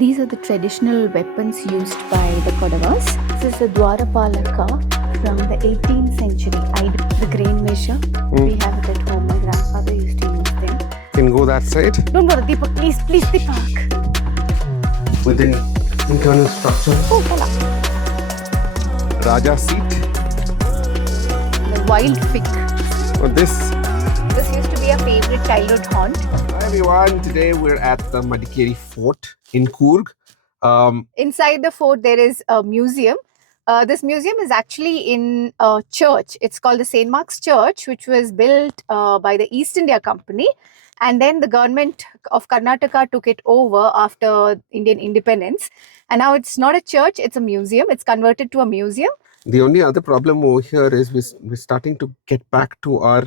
These are the traditional weapons used by the Kodavas. This is a Dwarapalaka from the 18th century. The grain measure. We have it at home. My grandfather used to use them. Can go that side. Don't go, Deepak. Please, Deepak. Within internal structure. Oh, voila. Raja seat. The wild fig. This used to be a favorite childhood haunt. Hi everyone. Today we're at the Madikeri Fort in Coorg. Inside the fort, there is a museum. This museum is actually in a church. It's called the St. Mark's Church, which was built by the East India Company. And then the government of Karnataka took it over after Indian independence. And now it's not a church, it's a museum. It's converted to a museum. The only other problem over here is we're starting to get back to our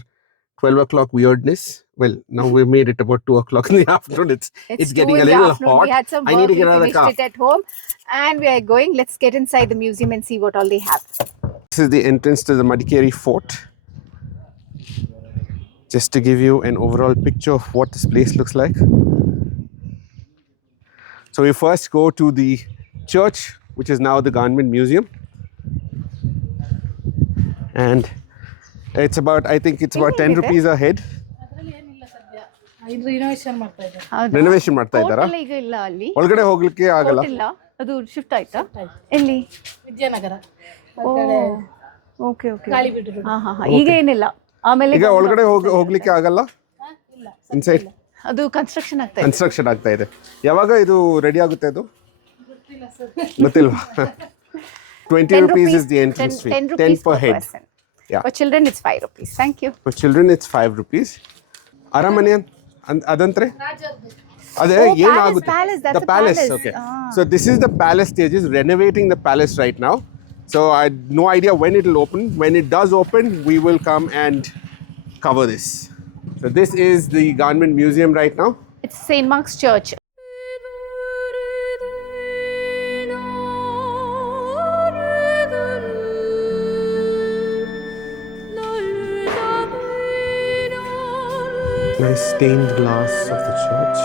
12 o'clock weirdness. Well, now we made it about 2 o'clock in the afternoon. It's getting a little hot. We had some work. I need to get another finished car. It at home. And we are going. Let's get inside the museum and see what all they have. This is the entrance to the Madikeri Fort. Just to give you an overall picture of what this place looks like. So we first go to the church, which is now the Government Museum. And it's about, I think it's about 10 rupees a head. Renovation ಮಾಡ್ತಾ ಇದ್ದಾರಾ? ಈಗ ಇಲ್ಲ ಅಲ್ಲಿ. ಒಳಗಡೆ ಹೋಗ್ಲಿಕ್ಕೆ ಆಗಲ್ಲ. ಇಲ್ಲ. ಅದು ಶಿಫ್ಟ್ ಆಯ್ತಾ? ಎಲ್ಲಿ? ವಿದ್ಯಾನಗರ. ಓಕೆ. ಈಗ ಏನಿಲ್ಲ. ಆಮೇಲೆ ಈಗ ಒಳಗಡೆ ಹೋಗ್ಲಿಕ್ಕೆ ಆಗಲ್ಲ? ಇಲ್ಲ. ಇನ್ಸೈಡ್ ಅದು ಕನ್ಸ್ಟ್ರಕ್ಷನ್ ಆಗ್ತಾ ಇದೆ. ಯಾವಾಗ ಇದು ರೆಡಿ ಆಗುತ್ತೆ ಅದು? ಗೊತ್ತಿಲ್ಲ ಸರ್. ಗೊತ್ತಿಲ್ವಾ? 20 rupees is the entrance fee. 10 per head. Yeah. For children it's 5 rupees. Thank you. For children it's 5 rupees. ಅರಮನೆ ಅದಂತ್ರೆ? ಅದೇ ಏನಾಗುತ್ತೆ? That's the palace. Okay. So this is the palace stages, renovating the palace right now. So I had no idea when it will open. When it does open, we will come and cover this. So this is the Government Museum right now. It's St. Mark's Church. Nice stained glass of the church.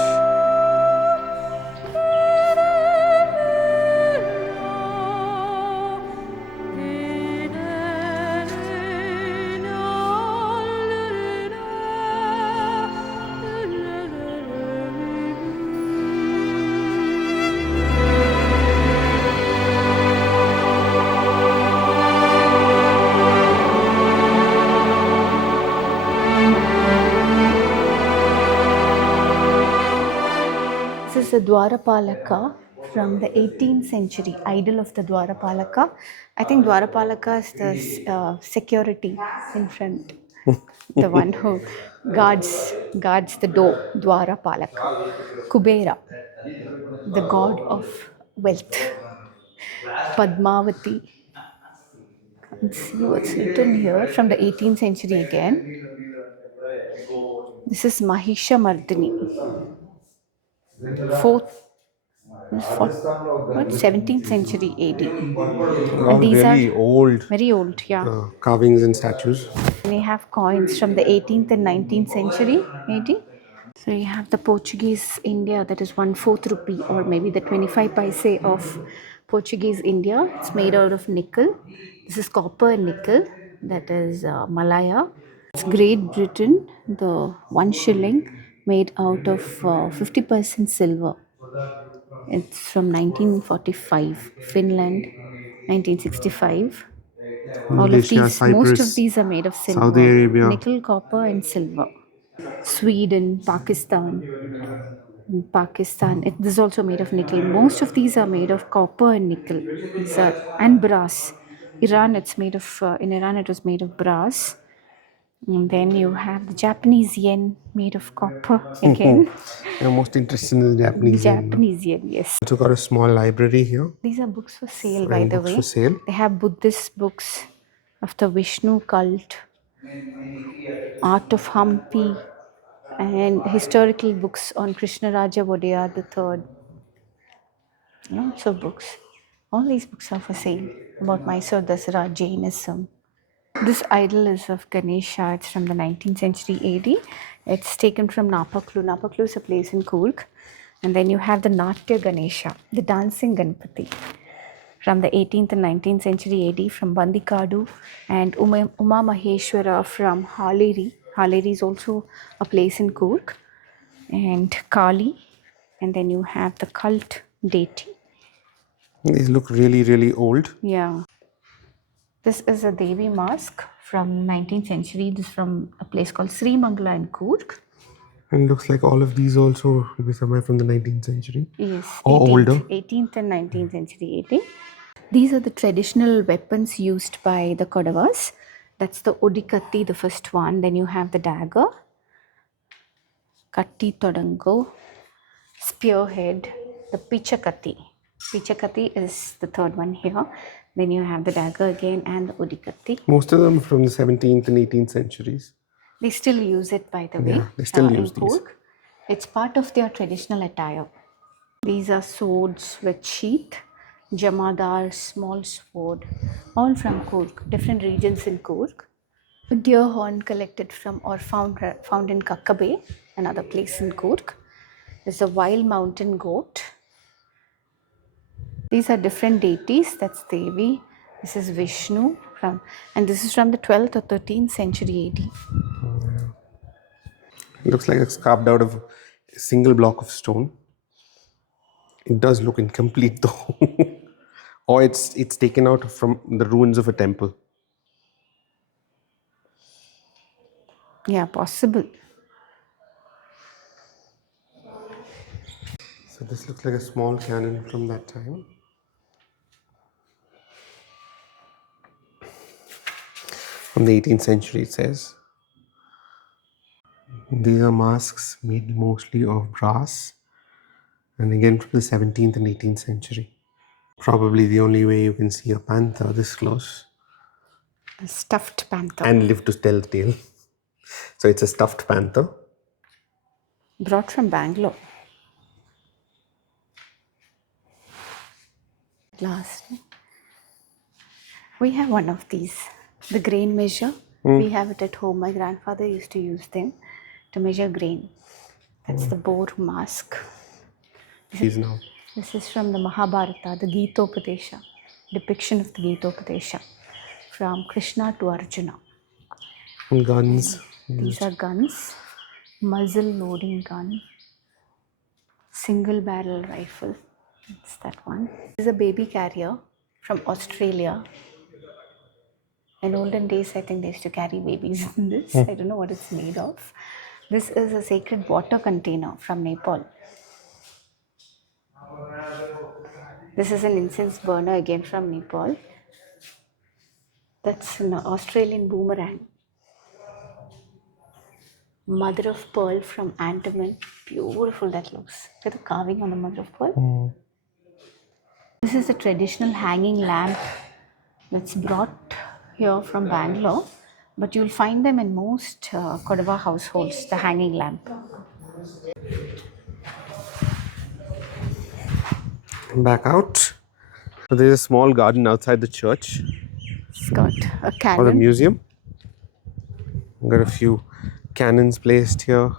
This is a Dwarapalaka from the 18th century, idol of the Dwarapalaka. I think Dwarapalaka is the security in front, the one who guards the door. Dwarapalaka. Kubera, the god of wealth. Padmavati. Let's see what's written here from the 18th century again. This is Mahisha Mardini. 17th century AD. Wow, And these really are old. very old, yeah. Carvings and statues. We have coins from the 18th and 19th century AD. So you have the Portuguese India, that is 1/4 rupee, or maybe the 25 paise of Portuguese India. It's made out of nickel. This is copper and nickel, that is Malaya. It's Great Britain, the 1 shilling made out of 50% silver. It's from 1945. Finland, 1965. All of these, Cyprus, most of these are made of silver. Saudi Arabia. Nickel, copper and silver. Sweden, Pakistan. This is also made of nickel. Most of these are made of copper and nickel. And brass. In Iran it was made of brass. And then you have the Japanese yen made of copper again. I'm most interested in the Japanese yen. Japanese yen, yes. Also got a small library here. These are books for sale, by the way. For sale. They have Buddhist books of the Vishnu cult, art of Hampi, and historical books on Krishnaraja Vodeyar III. Lots of books. All these books are for sale about Mysore Dasara, Jainism. This idol is of Ganesha. It's from the 19th century AD. It's taken from Napaklu. Napaklu is a place in Coorg. And then you have the Natya Ganesha, the dancing Ganpati from the 18th and 19th century AD from Bandikadu, and Uma Maheshwara from Haleri. Haleri is also a place in Coorg, and Kali, and then you have the cult deity. These look really, really old. Yeah. This is a Devi mask from 19th century. This is from a place called Sri Mangala in Coorg. And looks like all of these also will be somewhere from the 19th century. Yes, or 18th, older. 18th and 19th century AD. These are the traditional weapons used by the Kodavas. That's the Odikatti, the first one. Then you have the dagger, Katti Todango, spearhead, the Pichakatti. Pichakatti is the third one here. Then you have the dagger again and the Odikatti. Most of them from the 17th and 18th centuries. They still use it, by the way. Yeah, they still use in these. Coorg. It's part of their traditional attire. These are swords with sheath, Jamadar, small sword, all from Coorg, different regions in Coorg. A deer horn collected from or found in Kakkabe, another place in Coorg. There's a wild mountain goat. These are different deities. That's Devi. This is Vishnu and this is from the 12th or 13th century AD. It looks like it's carved out of a single block of stone. It does look incomplete though. Or it's taken out from the ruins of a temple. Yeah, possible. So this looks like a small cannon from that time. From the 18th century, it says. These are masks made mostly of brass, and again from the 17th and 18th century. Probably the only way you can see a panther this close. A stuffed panther. And live to tell the tale. So it's a stuffed panther. Brought from Bangalore. Last, we have one of these, the grain measure. We have it at home. My grandfather used to use them to measure grain. That's the boar mask. These now. This is from the Mahabharata, the Gitopadesha, depiction of the Gitopadesha from Krishna to Arjuna. Guns. These are guns, muzzle loading gun, single barrel rifle. That's that one. This is a baby carrier from Australia. In olden days, I think they used to carry babies in this. I don't know what it's made of. This is a sacred water container from Nepal. This is an incense burner again from Nepal. That's an Australian boomerang. Mother of pearl from Andaman. Beautiful that looks. Look at the carving on the mother of pearl. This is a traditional hanging lamp that's brought here from Bangalore, but you'll find them in most Kodava households, the hanging lamp. Back out. So there's a small garden outside the church. It's got a Or the cannon. museum. Got a few cannons placed here.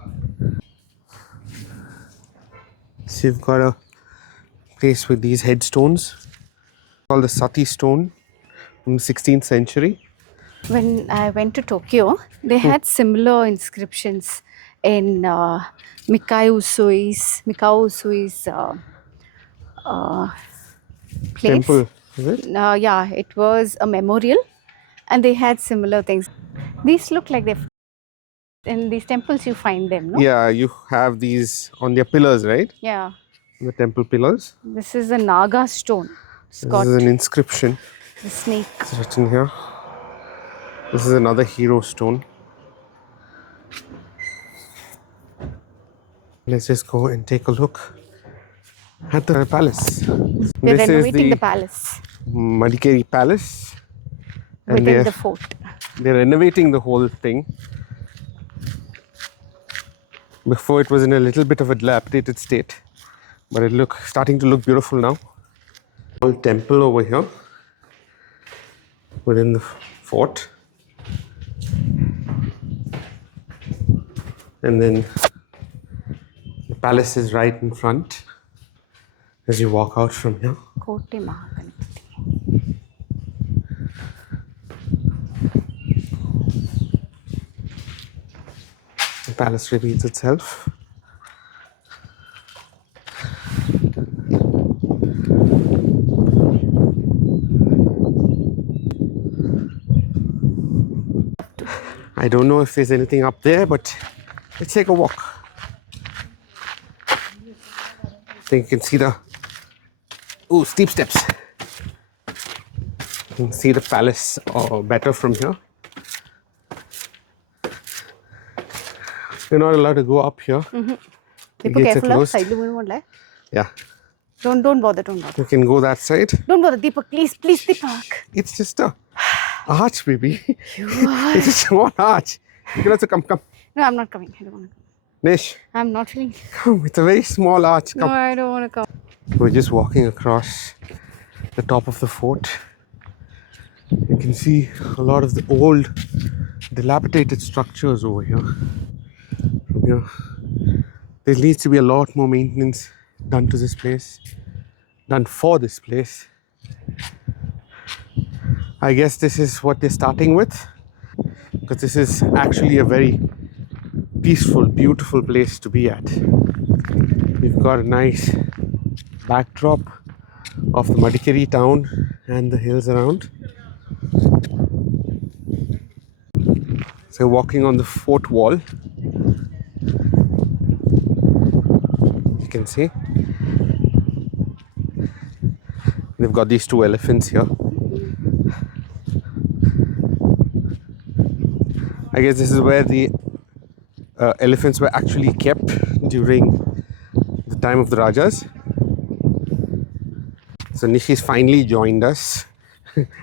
So you've got a place with these headstones called the Sati stone from the 16th century. When I went to Tokyo, they had similar inscriptions in Mikao Usui's place. Temple, is it? Yeah, it was a memorial, and they had similar things. These look like they're in these temples. You find them, no? Yeah, you have these on their pillars, right? Yeah. The temple pillars. This is a Naga stone. It's This got is an inscription. the snake. It's written here. This is another hero stone. Let's just go and take a look at the palace. They're This is renovating the the palace Madikeri Palace. And within the fort. they're renovating the whole thing. Before it was in a little bit of a dilapidated state, but starting to look beautiful now. Old temple over here within the fort, and then the palace is right in front as you walk out from here. Kote Mahaganapati. The palace reveals itself. I don't know if there's anything up there, but let's take a walk. I think you can see the steep steps. You can see the palace better from here. You're not allowed to go up here. Be Gates are careful. closed. Side won't lie. Yeah, Don't bother. Don't bother. you can go that side. Don't bother, Deepak. Please, Deepak. It's just a arch, baby. It's a small arch. You can also come. No, I'm not coming. I don't want to come. Nish, I'm not feeling. come. It's a very small arch. No, Come. I don't want to come. We're just walking across the top of the fort. You can see a lot of the old, dilapidated structures over here. From here, there needs to be a lot more maintenance done to this place, done for this place. I guess this is what they're starting with, because this is actually a very peaceful, beautiful place to be at. We've got a nice backdrop of the Madikeri town and the hills around. So walking on the fort wall, you can see they've got these two elephants here. I guess this is where the elephants were actually kept during the time of the Rajas. So Nishi's finally joined us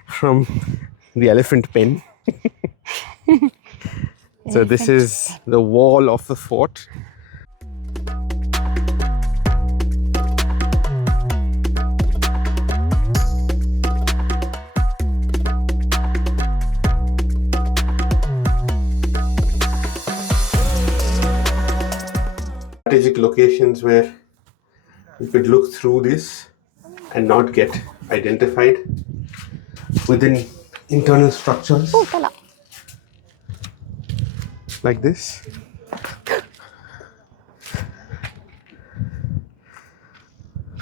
from the elephant pen. So this is the wall of the fort. Strategic locations where you could look through this and not get identified within internal structures Oh, tala. like this.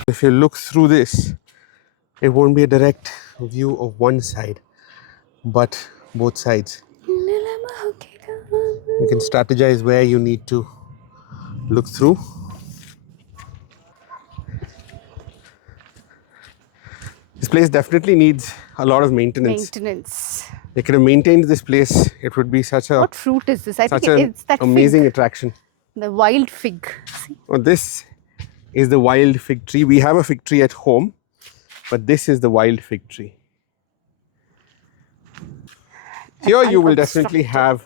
If you look through this, it won't be a direct view of one side, but both sides. You can strategize where you need to look through. This place definitely needs a lot of maintenance. They could have maintained this place. It would be such a What fruit is this? I think such an it's that amazing fig. attraction. The wild fig. See? Well, this is the wild fig tree. We have a fig tree at home, but this is the wild fig tree. Here you will definitely have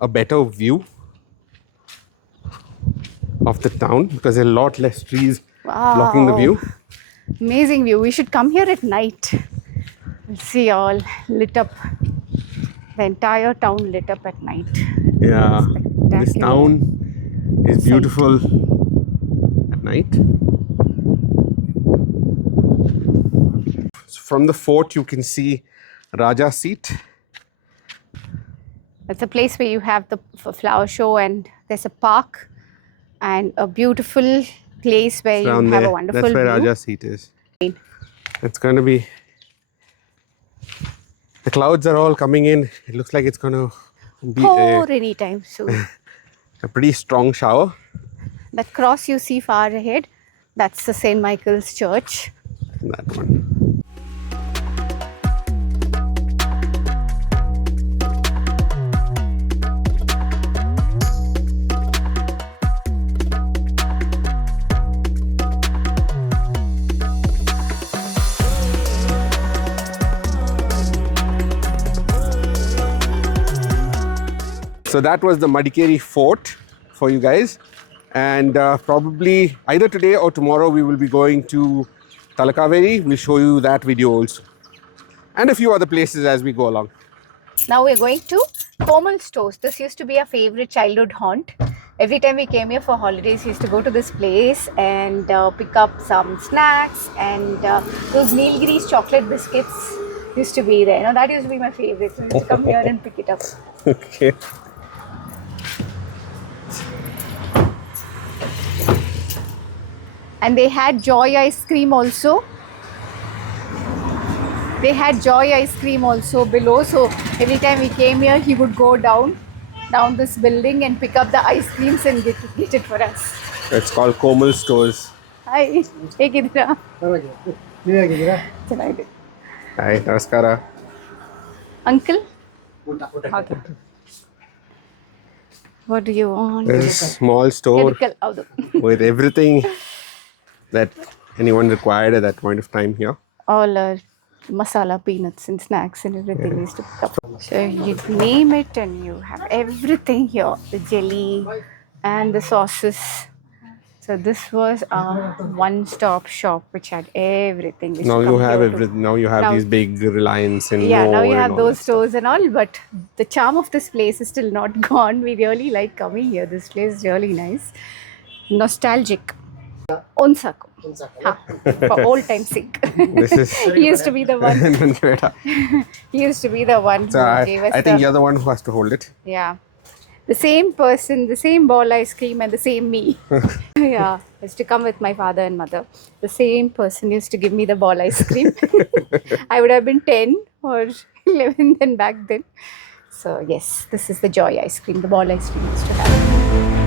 a better view of the town because there are a lot less trees blocking the view. Amazing view. We should come here at night. We'll see all lit up. The entire town lit up at night. Yeah, this Spectacular. town is beautiful at night. From the fort, you can see Raja's seat. It's a place where you have the flower show, and there's a park and a beautiful place where you Down have there. a wonderful That's where view. Raja's seat is. It's going to be. The clouds are all coming in. It looks like it's going to be Pour anytime soon. a pretty strong shower. That cross you see far ahead, that's the St. Michael's Church. That one. So that was the Madikeri Fort for you guys, and probably either today or tomorrow we will be going to Talakaveri. We'll show you that video also, and a few other places as we go along. Now we're going to Komal Stores. This used to be a favorite childhood haunt, Every time we came here for holidays, we used to go to this place and pick up some snacks and those Nilgiris chocolate biscuits used to be there. You know, that used to be my favorite. So we used to come here and pick it up. Okay. And they had Joy ice cream also. They had Joy ice cream also below. So every time we came here, he would go down this building and pick up the ice creams and get it for us. It's called Komal Stores. Hi. Hegidra. ನೀವಾಗಿದ್ದೀರಾ? ಚೆನ್ನಾಗಿದೆ. Hi, namaskara. Uncle? Okay. What do you want? This is a small store Chemical. ಹೌದು. with everything that anyone required at that point of time here. All masala, peanuts and snacks and everything is to pick up. So you name it and you have everything here. The jelly and the sauces. So this was a one-stop shop which had everything. We used Now to you come have here to- everything. Now you have Now- these big Reliance and Yeah, now More you and have all those that stores and all, but the charm of this place is still not gone. We really like coming here. This place is really nice. Nostalgic. Onsaku. Ha, for old time's sake. stuff. This is. He used to be the one. Beta. He used to be the one So who gave us I think you're the one who has to hold it. yeah, the same person, the same ball ice cream and the same me. Yeah, I used to come with my father and mother. The same person used to give me the ball ice cream. I would have been 10 or 11 then back then. So yes, this is the Joy ice cream, the ball ice cream used to have.